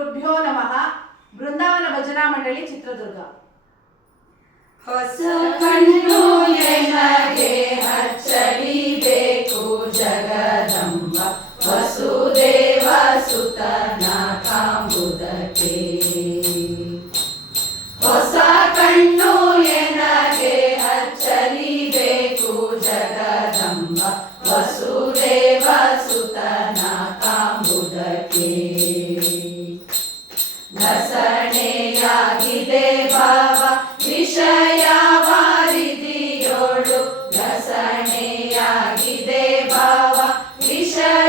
ಗುರುಭ್ಯೋ ನಮಃ. ಬೃಂದಾವನ ಭಜನಾ ಮಂಡಳಿ ಚಿತ್ರದುರ್ಗ. ಹೊಸ ಕಣ್ಣು ಎನಗೆ ಹಚ್ಚಲಿಬೇಕು ಜಗದಂಬ. ವಸುದೇವ ಸುತನ ಕಾಂಬುದಕ್ಕೆ ಹೊಸ ಕಣ್ಣು ಎನಗೆ ಹಚ್ಚಲಿಬೇಕು ಜಗದಂಬ. ವಸುದೇವ ಸುತನ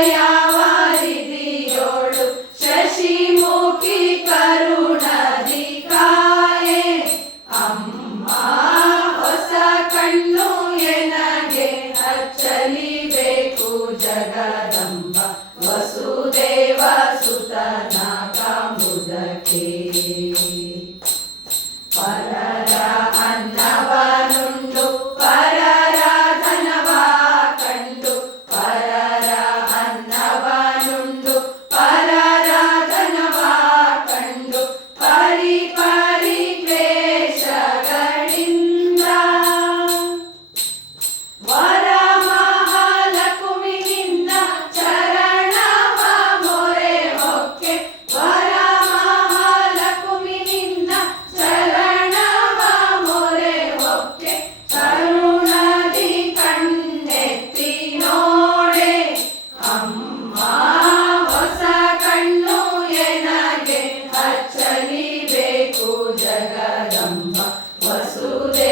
ದಯಾವಾರಿದಿಯೋಳು. ಶಶಿಮುಖಿ ಕರುಣದಿ ಕಾಯೆ ಅಮ್ಮ ಹೊಸ ಕಣ್ಣು ಎನಗೆ ಹಚ್ಚಲಿಬೇಕು ಜಗದಂಬ. ವಸುದೇವ ಸುತನ శంభ వసుదే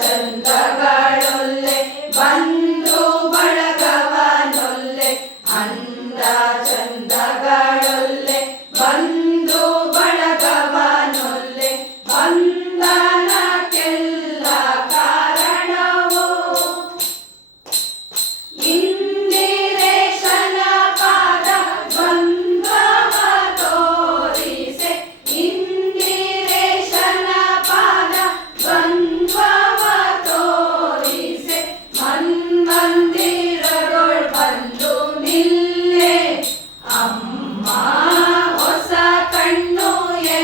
ಚಂದಗಳೊಲ್ಲೆ ಬಂದು ಬಳಗವನೊಲ್ಲೆ ಅಂದ ಚಂದಗಳ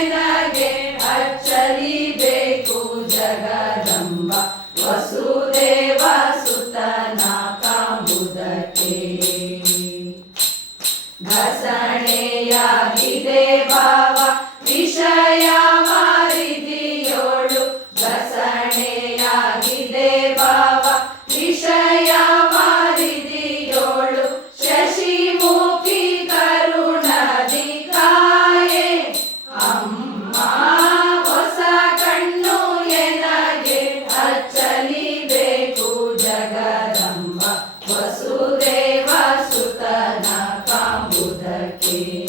ನಗೆ ಅಚ್ಚರಿಬೇಕು ಜಗದಂಬ. ವಸುದೇವ ಸುತನ ಕಾಂಬುದಕ್ಕೆ daqui.